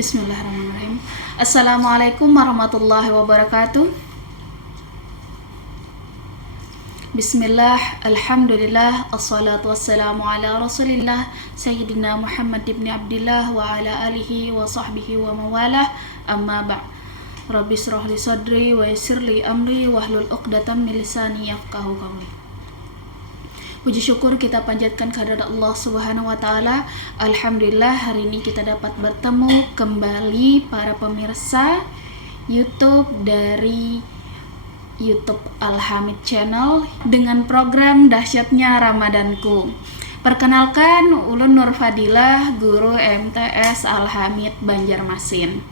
Bismillahirrahmanirrahim. Assalamualaikum warahmatullahi wabarakatuh. Bismillah, alhamdulillah, assalatu wassalamu ala rasulillah Sayyidina Muhammad ibn Abdillah wa ala alihi wa sahbihi wa mawalah, amma ba' Rabbi shrah li sadri wa yassir li amri wahlul uqdatam min lisani yafqahu qawli. Puji syukur kita panjatkan kehadirat Allah Subhanahu wa taala. Alhamdulillah hari ini kita dapat bertemu kembali para pemirsa YouTube dari YouTube Al-Hamid Channel dengan program Dahsyatnya Ramadanku. Perkenalkan, Ulun Nur Fadilah, guru MTS Al-Hamid Banjarmasin.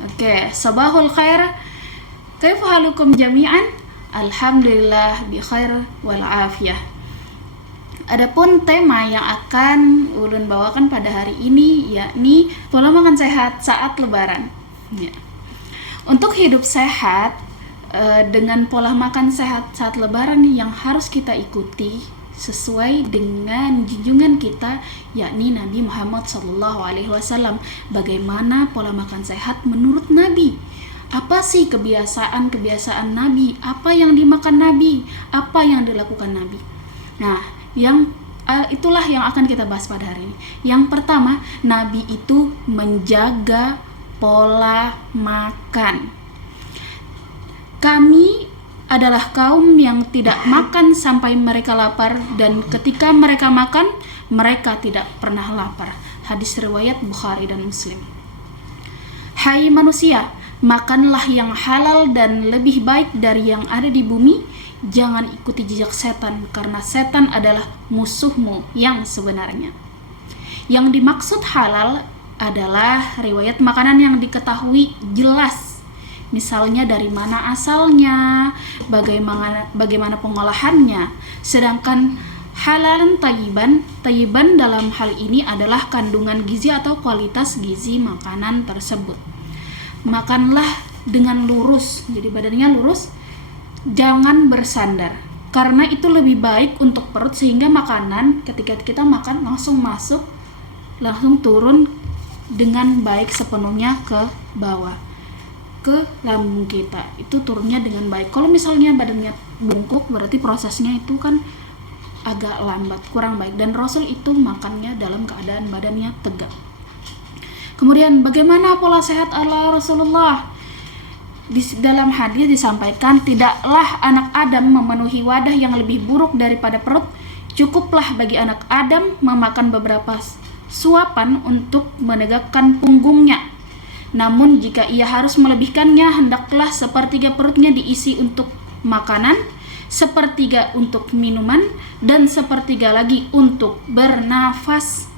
Oke, sabahul khair. Kaifa halukum jami'an? Alhamdulillah bi khair wal afiyah. Adapun tema yang akan Ulun bawakan pada hari ini yakni pola makan sehat saat lebaran. Ya. Untuk hidup sehat dengan pola makan sehat saat lebaran yang harus kita ikuti sesuai dengan junjungan kita yakni Nabi Muhammad SAW. Bagaimana pola makan sehat menurut Nabi? Apa sih kebiasaan Nabi? Apa yang dimakan Nabi? Apa yang dilakukan Nabi? Nah, itulah yang akan kita bahas pada hari ini. Yang pertama, Nabi itu menjaga pola makan. Kami adalah kaum yang tidak makan sampai mereka lapar, dan ketika mereka makan, mereka tidak pernah lapar. Hadis riwayat Bukhari dan Muslim. Hai manusia, makanlah yang halal dan lebih baik dari yang ada di bumi. Jangan ikuti jejak setan, karena setan adalah musuhmu yang sebenarnya. Yang dimaksud halal adalah riwayat makanan yang diketahui jelas. Misalnya dari mana asalnya, bagaimana pengolahannya. Sedangkan halalan tayyiban dalam hal ini adalah kandungan gizi atau kualitas gizi makanan tersebut. Makanlah dengan lurus, jadi badannya lurus. Jangan bersandar, karena itu lebih baik untuk perut, sehingga makanan ketika kita makan langsung masuk, langsung turun dengan baik sepenuhnya ke bawah, ke lambung kita. Itu turunnya dengan baik. Kalau misalnya badannya bungkuk, berarti prosesnya itu kan agak lambat, kurang baik. Dan Rasul itu makannya dalam keadaan badannya tegak. Kemudian bagaimana pola sehat ala Rasulullah? Di dalam hadis disampaikan, tidaklah anak Adam memenuhi wadah yang lebih buruk daripada perut. Cukuplah bagi anak Adam memakan beberapa suapan untuk menegakkan punggungnya. Namun jika ia harus melebihkannya, hendaklah sepertiga perutnya diisi untuk makanan, sepertiga untuk minuman, dan sepertiga lagi untuk bernafas.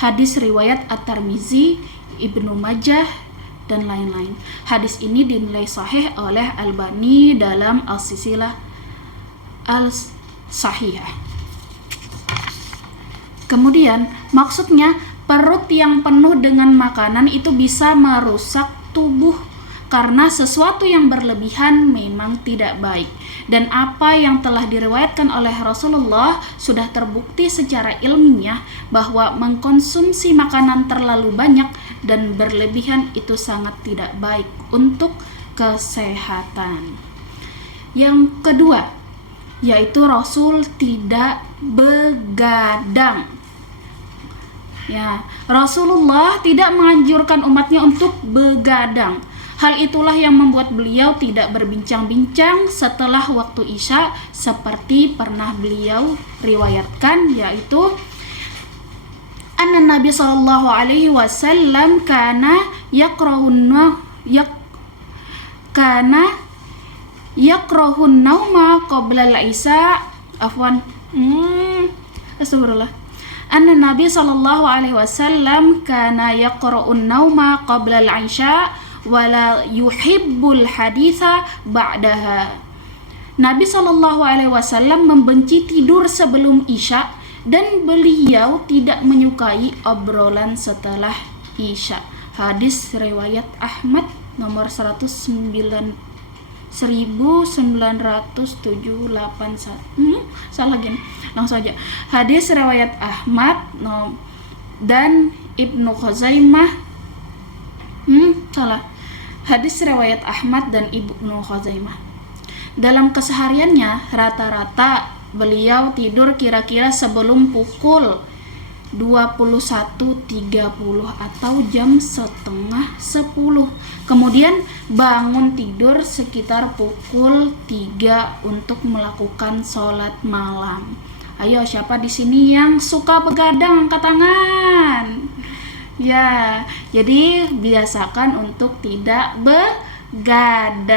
Hadis riwayat At-Tirmizi, Ibnu Majah, dan lain-lain. Hadis ini dinilai sahih oleh Albani dalam Al-Silsilah Al-Sahihah. Kemudian maksudnya perut yang penuh dengan makanan itu bisa merusak tubuh, karena sesuatu yang berlebihan memang tidak baik. Dan apa yang telah diriwayatkan oleh Rasulullah sudah terbukti secara ilmiah bahwa mengkonsumsi makanan terlalu banyak dan berlebihan itu sangat tidak baik untuk kesehatan. Yang kedua, yaitu Rasul tidak begadang. Ya, Rasulullah tidak menganjurkan umatnya untuk begadang. Hal itulah yang membuat beliau tidak berbincang-bincang setelah waktu Isya, seperti pernah beliau riwayatkan, yaitu anna Nabi sallallahu alaihi wasallam kana yakrahun nauma qabla al-isya. Astagfirullah. Anna Nabi sallallahu alaihi wasallam kana yaqra'un nauma qabla al-isya wala yuhibbul haditha ba'daha. Nabi sallallahu alaihi wasallam membenci tidur sebelum Isya, dan beliau tidak menyukai obrolan setelah Isya. Hadis riwayat Ahmad nomor 1978. Salah gini. Langsung aja. Hadis riwayat Ahmad dan Ibnu Khuzaimah taala. Hadis riwayat Ahmad dan Ibnu Khuzaimah. Dalam kesehariannya rata-rata beliau tidur kira-kira sebelum pukul 21.30 atau jam setengah 10. Kemudian bangun tidur sekitar pukul 3 untuk melakukan sholat malam. Ayo, siapa di sini yang suka begadang, angkat tangan. Ya, jadi biasakan untuk tidak begadang.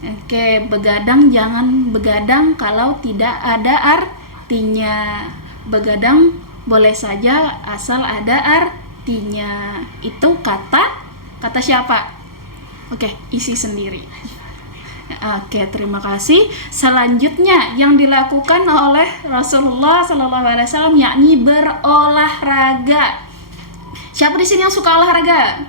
Oke, begadang jangan begadang kalau tidak ada artinya. Begadang boleh saja asal ada artinya. Itu kata siapa? Oke, isi sendiri. Oke, terima kasih. Selanjutnya yang dilakukan oleh Rasulullah SAW yakni berolahraga. Siapa di sini yang suka olahraga?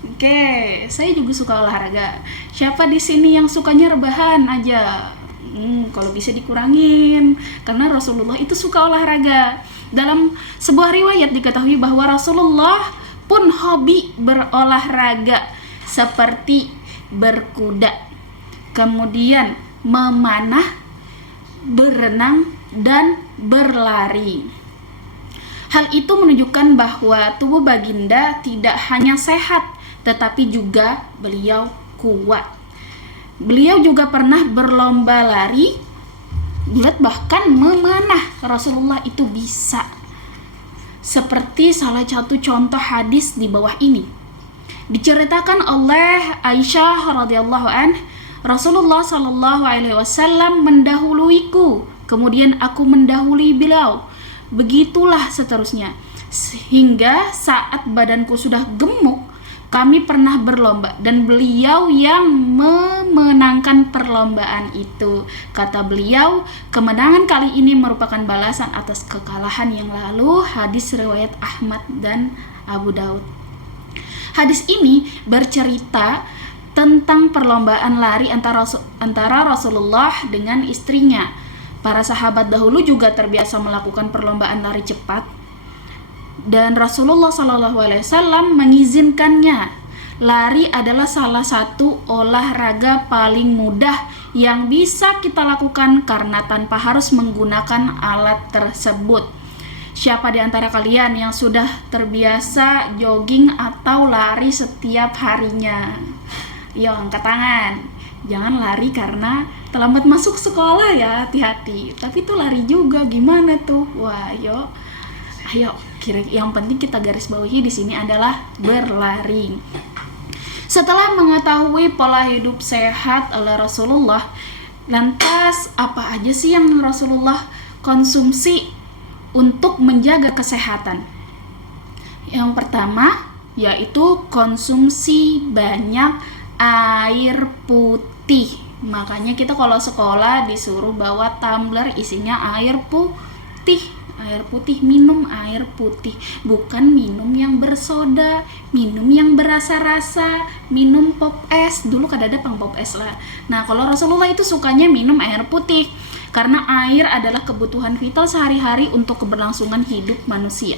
Oke, saya juga suka olahraga. Siapa di sini yang sukanya rebahan aja? Kalau bisa dikurangin, karena Rasulullah itu suka olahraga. Dalam sebuah riwayat diketahui bahwa Rasulullah pun hobi berolahraga seperti berkuda, kemudian memanah, berenang, dan berlari. Hal itu menunjukkan bahwa tubuh baginda tidak hanya sehat, tetapi juga beliau kuat. Beliau juga pernah berlomba lari, bahkan memanah. Rasulullah itu bisa. Seperti salah satu contoh hadis di bawah ini. Diceritakan oleh Aisyah radhiyallahu anha, Rasulullah sallallahu alaihi wasallam mendahuluiku, kemudian aku mendahului beliau. Begitulah seterusnya. Sehingga saat badanku sudah gemuk, kami pernah berlomba dan beliau yang memenangkan perlombaan itu. Kata beliau, kemenangan kali ini merupakan balasan atas kekalahan yang lalu. Hadis riwayat Ahmad dan Abu Daud. Hadis ini bercerita tentang perlombaan lari antara Rasulullah dengan istrinya. Para sahabat dahulu juga terbiasa melakukan perlombaan lari cepat, dan Rasulullah SAW mengizinkannya. Lari adalah salah satu olahraga paling mudah yang bisa kita lakukan karena tanpa harus menggunakan alat tersebut. Siapa di antara kalian yang sudah terbiasa jogging atau lari setiap harinya? Yuk, angkat tangan. Jangan lari karena terlambat masuk sekolah ya, hati-hati. Tapi itu lari juga, gimana tuh? Wah, ayo, yang penting kita garis bawahi di sini adalah berlari. Setelah mengetahui pola hidup sehat oleh Rasulullah, lantas apa aja sih yang Rasulullah konsumsi untuk menjaga kesehatan? Yang pertama yaitu konsumsi banyak air putih. Makanya kita kalau sekolah disuruh bawa tumbler isinya air putih. Air putih, minum air putih, bukan minum yang bersoda, minum yang berasa-rasa, minum pop es. Dulu kan ada pop es lah. Nah, kalau Rasulullah itu sukanya minum air putih karena air adalah kebutuhan vital sehari-hari untuk keberlangsungan hidup manusia,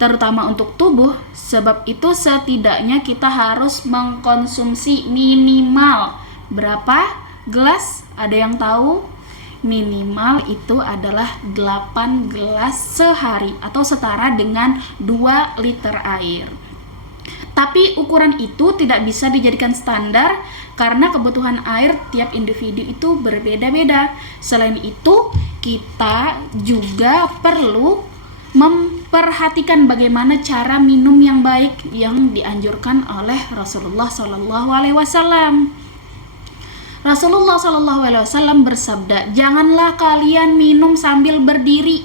terutama untuk tubuh. Sebab itu setidaknya kita harus mengkonsumsi minimal berapa gelas? Ada yang tahu? Minimal itu adalah 8 gelas sehari atau setara dengan 2 liter air. Tapi ukuran itu tidak bisa dijadikan standar karena kebutuhan air tiap individu itu berbeda-beda. Selain itu, kita juga perlu memperhatikan bagaimana cara minum yang baik yang dianjurkan oleh Rasulullah SAW. Rasulullah SAW bersabda, janganlah kalian minum sambil berdiri.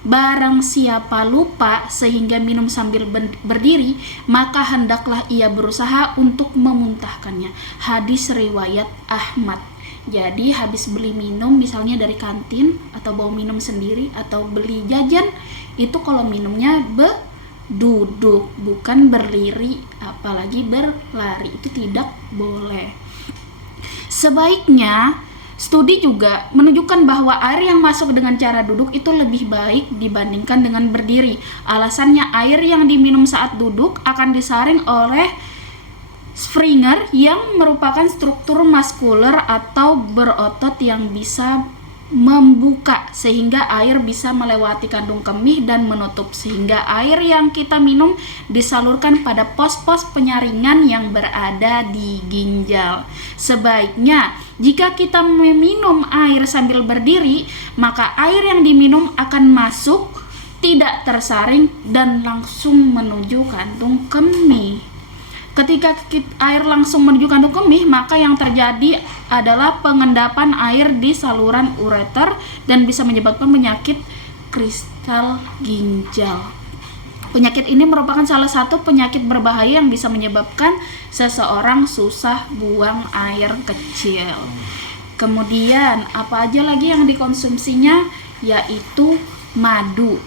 Barang siapa lupa sehingga minum sambil berdiri, maka hendaklah ia berusaha untuk memuntahkannya. Hadis riwayat Ahmad. Jadi habis beli minum misalnya dari kantin atau bawa minum sendiri atau beli jajan, itu kalau minumnya duduk, bukan berdiri, apalagi berlari, itu tidak boleh. Sebaiknya Studi juga menunjukkan bahwa air yang masuk dengan cara duduk itu lebih baik dibandingkan dengan berdiri. Alasannya, air yang diminum saat duduk akan disaring oleh sphincter yang merupakan struktur muskuler atau berotot yang bisa membuka sehingga air bisa melewati kandung kemih dan menutup, sehingga air yang kita minum disalurkan pada pos-pos penyaringan yang berada di ginjal. Sebaiknya jika kita meminum air sambil berdiri, maka air yang diminum akan masuk, tidak tersaring dan langsung menuju kandung kemih. Ketika air langsung menuju kandung kemih, maka yang terjadi adalah pengendapan air di saluran ureter dan bisa menyebabkan penyakit kristal ginjal. Penyakit ini merupakan salah satu penyakit berbahaya yang bisa menyebabkan seseorang susah buang air kecil. Kemudian apa aja lagi yang dikonsumsinya, yaitu madu.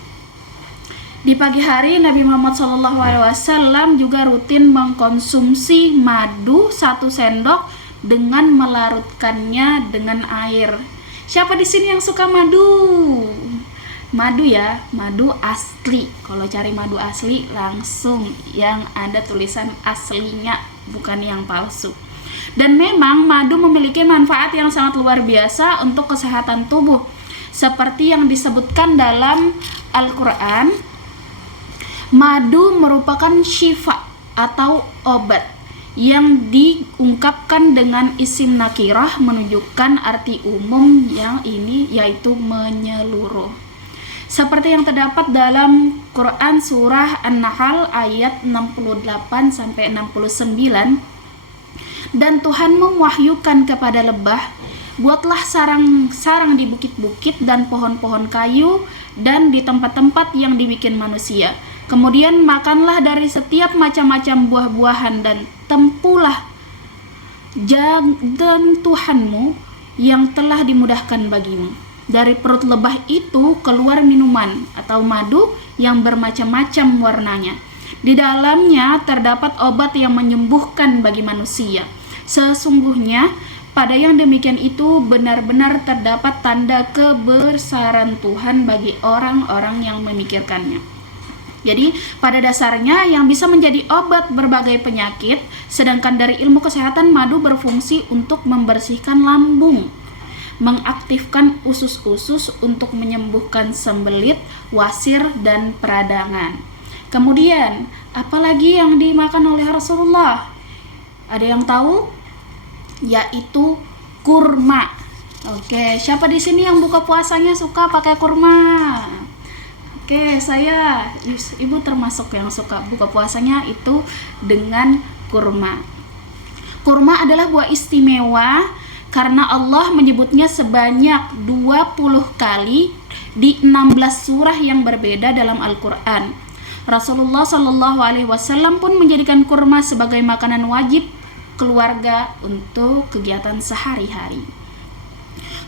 Di pagi hari Nabi Muhammad SAW juga rutin mengkonsumsi madu 1 sendok dengan melarutkannya dengan air. Siapa di sini yang suka madu? Madu ya, madu asli. Kalau cari madu asli langsung yang ada tulisan aslinya, bukan yang palsu. Dan memang madu memiliki manfaat yang sangat luar biasa untuk kesehatan tubuh. Seperti yang disebutkan dalam Al-Quran, madu merupakan syifa atau obat yang diungkapkan dengan isim nakirah menunjukkan arti umum yang ini yaitu menyeluruh. Seperti yang terdapat dalam Quran surah An-Nahl ayat 68 sampai 69, dan Tuhan mewahyukan kepada lebah, buatlah sarang-sarang di bukit-bukit dan pohon-pohon kayu dan di tempat-tempat yang dibikin manusia. Kemudian makanlah dari setiap macam-macam buah-buahan dan tempuhlah jalan Tuhanmu yang telah dimudahkan bagimu. Dari perut lebah itu keluar minuman atau madu yang bermacam-macam warnanya. Di dalamnya terdapat obat yang menyembuhkan bagi manusia. Sesungguhnya pada yang demikian itu benar-benar terdapat tanda kebesaran Tuhan bagi orang-orang yang memikirkannya. Jadi pada dasarnya yang bisa menjadi obat berbagai penyakit, sedangkan dari ilmu kesehatan madu berfungsi untuk membersihkan lambung, mengaktifkan usus-usus untuk menyembuhkan sembelit, wasir, dan peradangan. Kemudian apalagi yang dimakan oleh Rasulullah? Ada yang tahu? Yaitu kurma. Oke, siapa di sini yang buka puasanya suka pakai kurma? Oke, saya, ibu termasuk yang suka buka puasanya itu dengan kurma. Kurma adalah buah istimewa karena Allah menyebutnya sebanyak 20 kali di 16 surah yang berbeda dalam Al-Quran. Rasulullah SAW pun menjadikan kurma sebagai makanan wajib keluarga untuk kegiatan sehari-hari.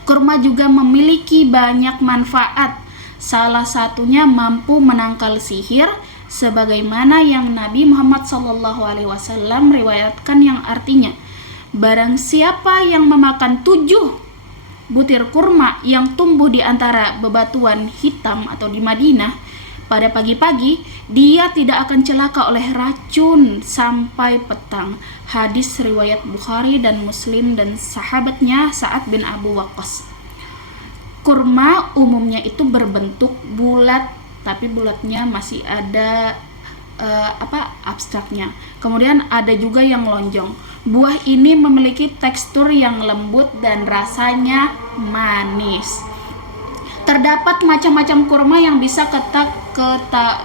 Kurma juga memiliki banyak manfaat. Salah satunya mampu menangkal sihir, sebagaimana yang Nabi Muhammad SAW riwayatkan yang artinya, barang siapa yang memakan 7 butir kurma yang tumbuh di antara bebatuan hitam atau di Madinah pada pagi-pagi, dia tidak akan celaka oleh racun sampai petang. Hadis riwayat Bukhari dan Muslim dan sahabatnya Sa'ad bin Abu Waqqas. Kurma umumnya itu berbentuk bulat, tapi bulatnya masih ada abstraknya. Kemudian ada juga yang lonjong. Buah ini memiliki tekstur yang lembut dan rasanya manis. Terdapat macam-macam kurma yang bisa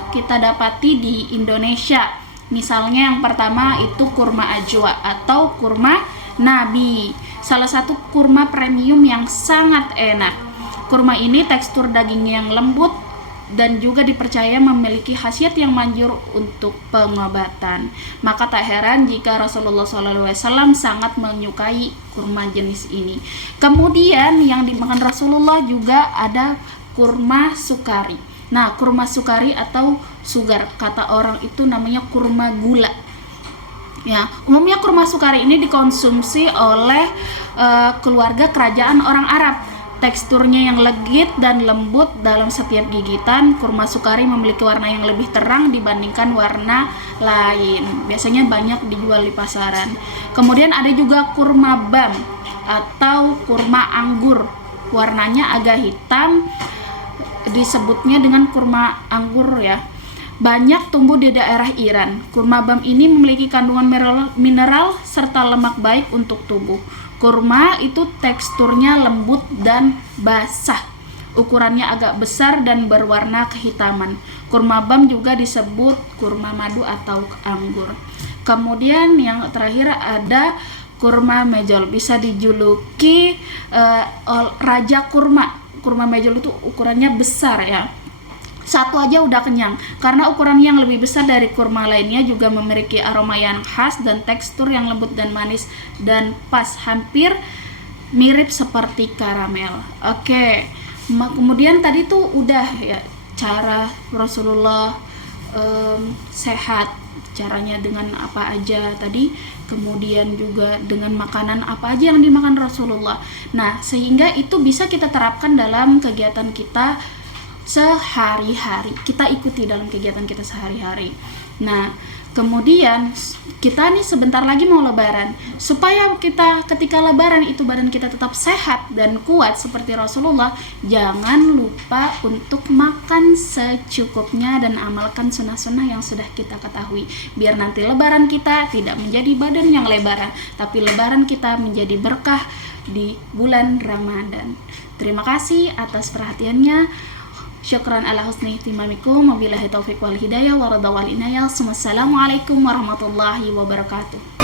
kita dapati di Indonesia. Misalnya yang pertama itu kurma ajwa atau kurma Nabi. Salah satu kurma premium yang sangat enak. Kurma ini tekstur dagingnya yang lembut dan juga dipercaya memiliki khasiat yang manjur untuk pengobatan. Maka tak heran jika Rasulullah SAW sangat menyukai kurma jenis ini. Kemudian yang dimakan Rasulullah juga ada kurma sukari. Nah, kurma sukari atau sugar, kata orang itu namanya kurma gula. Ya, umumnya kurma sukari ini dikonsumsi oleh keluarga kerajaan orang Arab. Teksturnya yang legit dan lembut dalam setiap gigitan. Kurma sukari memiliki warna yang lebih terang dibandingkan warna lain. Biasanya banyak dijual di pasaran. Kemudian ada juga kurma bam atau kurma anggur. Warnanya agak hitam, disebutnya dengan kurma anggur ya. Banyak tumbuh di daerah Iran. Kurma bam ini memiliki kandungan mineral serta lemak baik untuk tubuh. Kurma itu teksturnya lembut dan basah. Ukurannya agak besar dan berwarna kehitaman. Kurma bam juga disebut kurma madu atau anggur. Kemudian yang terakhir ada kurma mejol, bisa dijuluki raja kurma. Kurma mejol itu ukurannya besar ya. Satu aja udah kenyang, karena ukurannya yang lebih besar dari kurma lainnya, juga memiliki aroma yang khas dan tekstur yang lembut dan manis dan pas, hampir mirip seperti karamel. Oke, kemudian tadi tuh udah ya cara Rasulullah sehat, caranya dengan apa aja tadi, kemudian juga dengan makanan apa aja yang dimakan Rasulullah. Nah, sehingga itu bisa kita terapkan dalam kegiatan kita sehari-hari, kita ikuti dalam kegiatan kita sehari-hari. Nah, kemudian kita nih sebentar lagi mau lebaran, supaya kita ketika lebaran itu badan kita tetap sehat dan kuat seperti Rasulullah, jangan lupa untuk makan secukupnya dan amalkan sunnah-sunnah yang sudah kita ketahui, biar nanti lebaran kita tidak menjadi badan yang lebaran, tapi lebaran kita menjadi berkah di bulan Ramadan. Terima kasih atas perhatiannya. Syukran ala husni ihtimamikum, wabillahi taufiq wal hidayah, waradha wal inayah. Wassalamualaikum warahmatullahi wabarakatuh.